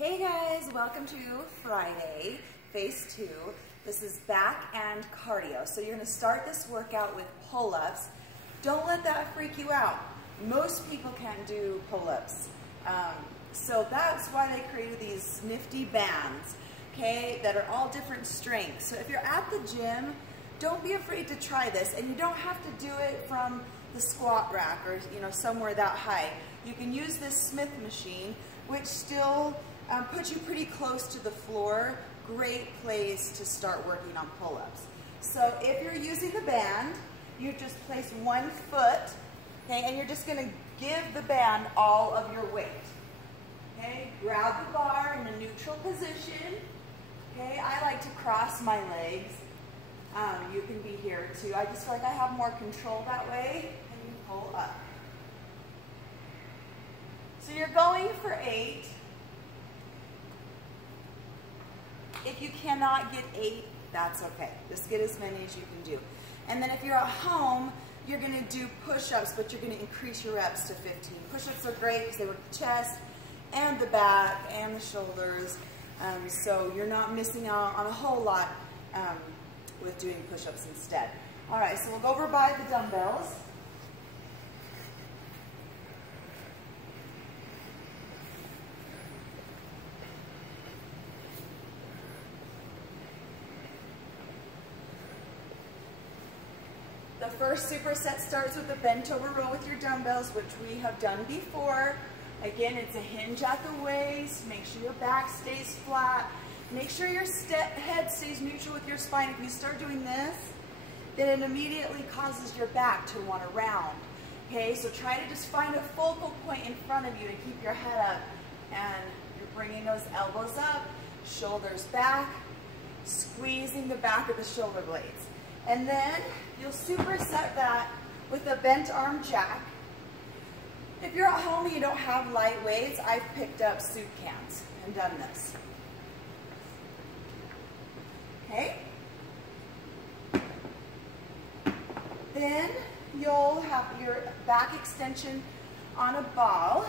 Hey guys, welcome to Friday, phase 2. This is back and cardio. So you're gonna start this workout with pull-ups. Don't let that freak you out. Most people can't do pull-ups. So that's why they created these nifty bands, okay, that are all different strengths. So if you're at the gym, don't be afraid to try this, and you don't have to do it from the squat rack or somewhere that high. You can use this Smith machine, which still puts you pretty close to the floor. Great place to start working on pull-ups. So if you're using the band, you just place one foot, okay, and you're just going to give the band all of your weight. Okay, grab the bar in a neutral position. Okay, I like to cross my legs. You can be here too. I just feel like I have more control that way, and you pull up. So you're going for 8. If you cannot get 8, that's okay. Just get as many as you can do. And then if you're at home, you're going to do push-ups, but you're going to increase your reps to 15. Push-ups are great because they work the chest and the back and the shoulders. So you're not missing out on a whole lot with doing push-ups instead. All right, so we'll go over by the dumbbells. The first superset starts with a bent over row with your dumbbells, which we have done before. Again, it's a hinge at the waist. Make sure your back stays flat. Make sure your head stays neutral with your spine. If you start doing this, then it immediately causes your back to want to round. Okay, so try to just find a focal point in front of you to keep your head up. And you're bringing those elbows up, shoulders back, squeezing the back of the shoulder blades. And then you'll superset that with a bent arm jack. If you're at home and you don't have light weights, I've picked up soup cans and done this. Okay? Then you'll have your back extension on a ball.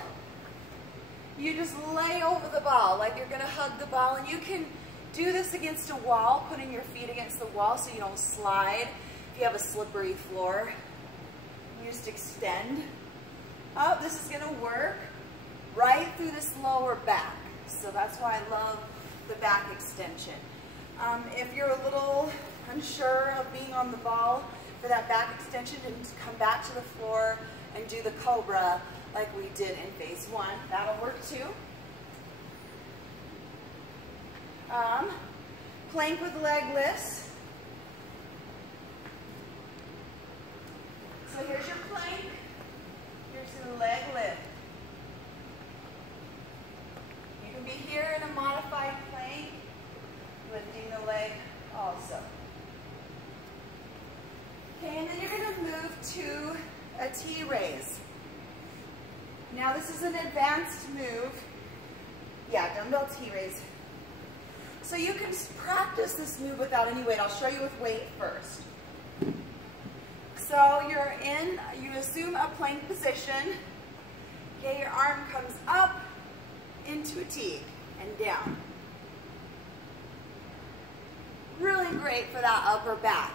You just lay over the ball like you're going to hug the ball, and you can do this against a wall, putting your feet against the wall so you don't slide. If you have a slippery floor, you just extend. Oh, this is going to work right through this lower back. So that's why I love the back extension. If you're a little unsure of being on the ball for that back extension, then come back to the floor and do the cobra like we did in phase 1. That'll work too. Plank with leg lifts. So here's your plank. Here's your leg lift. You can be here in a modified plank, lifting the leg also. Okay, and then you're going to move to a T-raise. Now this is an advanced move. Yeah, dumbbell T-raise. So you can practice this move without any weight. I'll show you with weight first. So you're in, you assume a plank position. Okay, your arm comes up into a T and down. Really great for that upper back.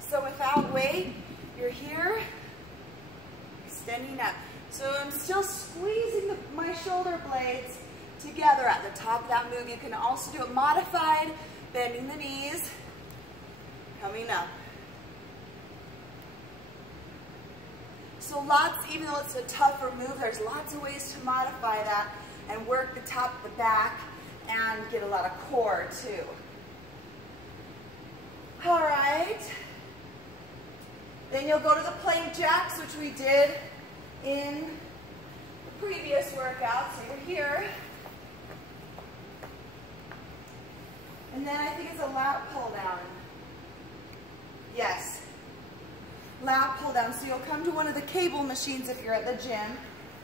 So without weight, you're here, extending up. So I'm still squeezing my shoulder blades together at the top of that move. You can also do it modified, bending the knees, coming up. So even though it's a tougher move, there's lots of ways to modify that and work the top of the back and get a lot of core too. All right. Then you'll go to the plank jacks, which we did in the previous workout. So you're here. And then I think it's a lat pull down. Yes. Lat pull down. So you'll come to one of the cable machines if you're at the gym.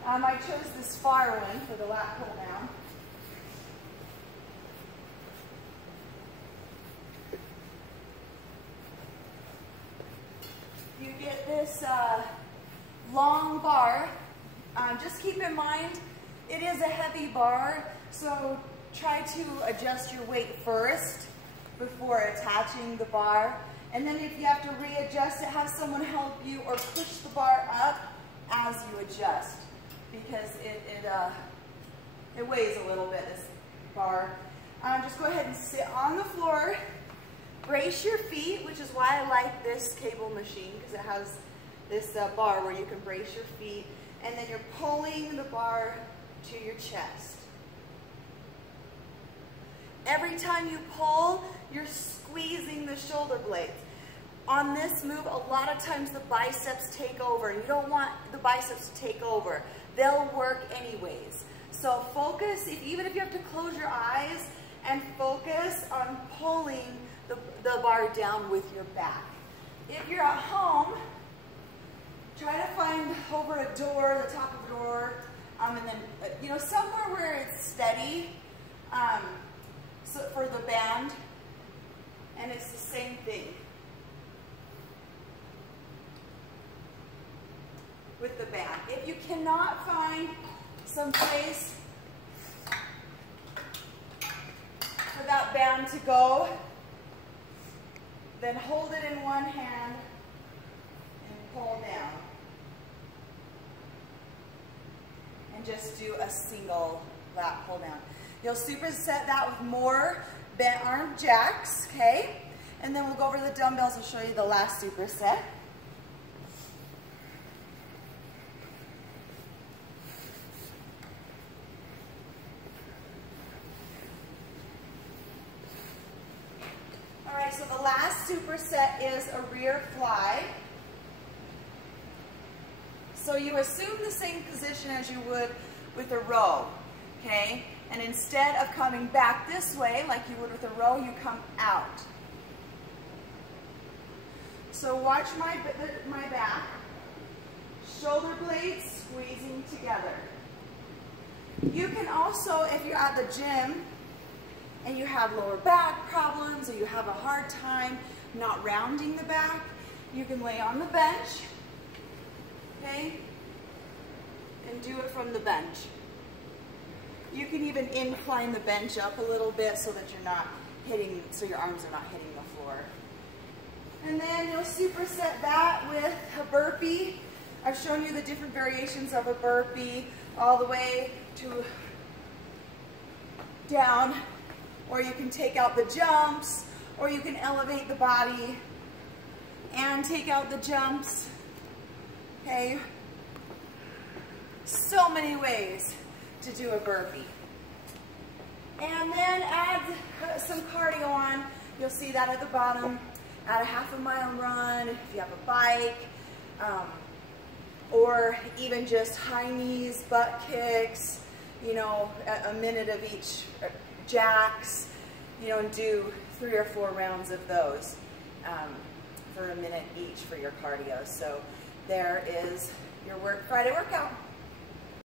I chose this far one for the lat pull down. You get this long bar. Just keep in mind, It is a heavy bar, so try to adjust your weight first before attaching the bar. And then if you have to readjust it, have someone help you or push the bar up as you adjust, because it weighs a little bit, this bar. Just go ahead and sit on the floor. Brace your feet, which is why I like this cable machine, because it has this bar where you can brace your feet, and then you're pulling the bar to your chest. Every time you pull, you're squeezing the shoulder blades. On this move, a lot of times the biceps take over. You don't want the biceps to take over. They'll work anyways. So focus, even if you have to close your eyes, and focus on pulling the bar down with your back. If you're at home, try to find over a door, the top of a door, and then, somewhere where it's steady, so for the band, and it's the same thing with the band. If you cannot find some place for that band to go, then hold it in one hand and pull down. And just do a single lat pull down. You'll superset that with more bent arm jacks, okay? And then we'll go over the dumbbells and show you the last superset. All right, so the last superset is a rear fly. So you assume the same position as you would with a row, okay? And instead of coming back this way like you would with a row, you come out. So watch my back. Shoulder blades squeezing together. You can also, if you're at the gym and you have lower back problems or you have a hard time not rounding the back, you can lay on the bench, okay, and do it from the bench. You can even incline the bench up a little bit so that you're not hitting, so your arms are not hitting the floor. And then you'll superset that with a burpee. I've shown you the different variations of a burpee, all the way to down, or you can take out the jumps, or you can elevate the body and take out the jumps, okay? So many ways to do a burpee. And then add some cardio on. You'll see that at the bottom. Add a half-mile run if you have a bike, or even just high knees, butt kicks, a minute of each jacks, and do 3 or 4 rounds of those for a minute each for your cardio. So there is your Friday workout.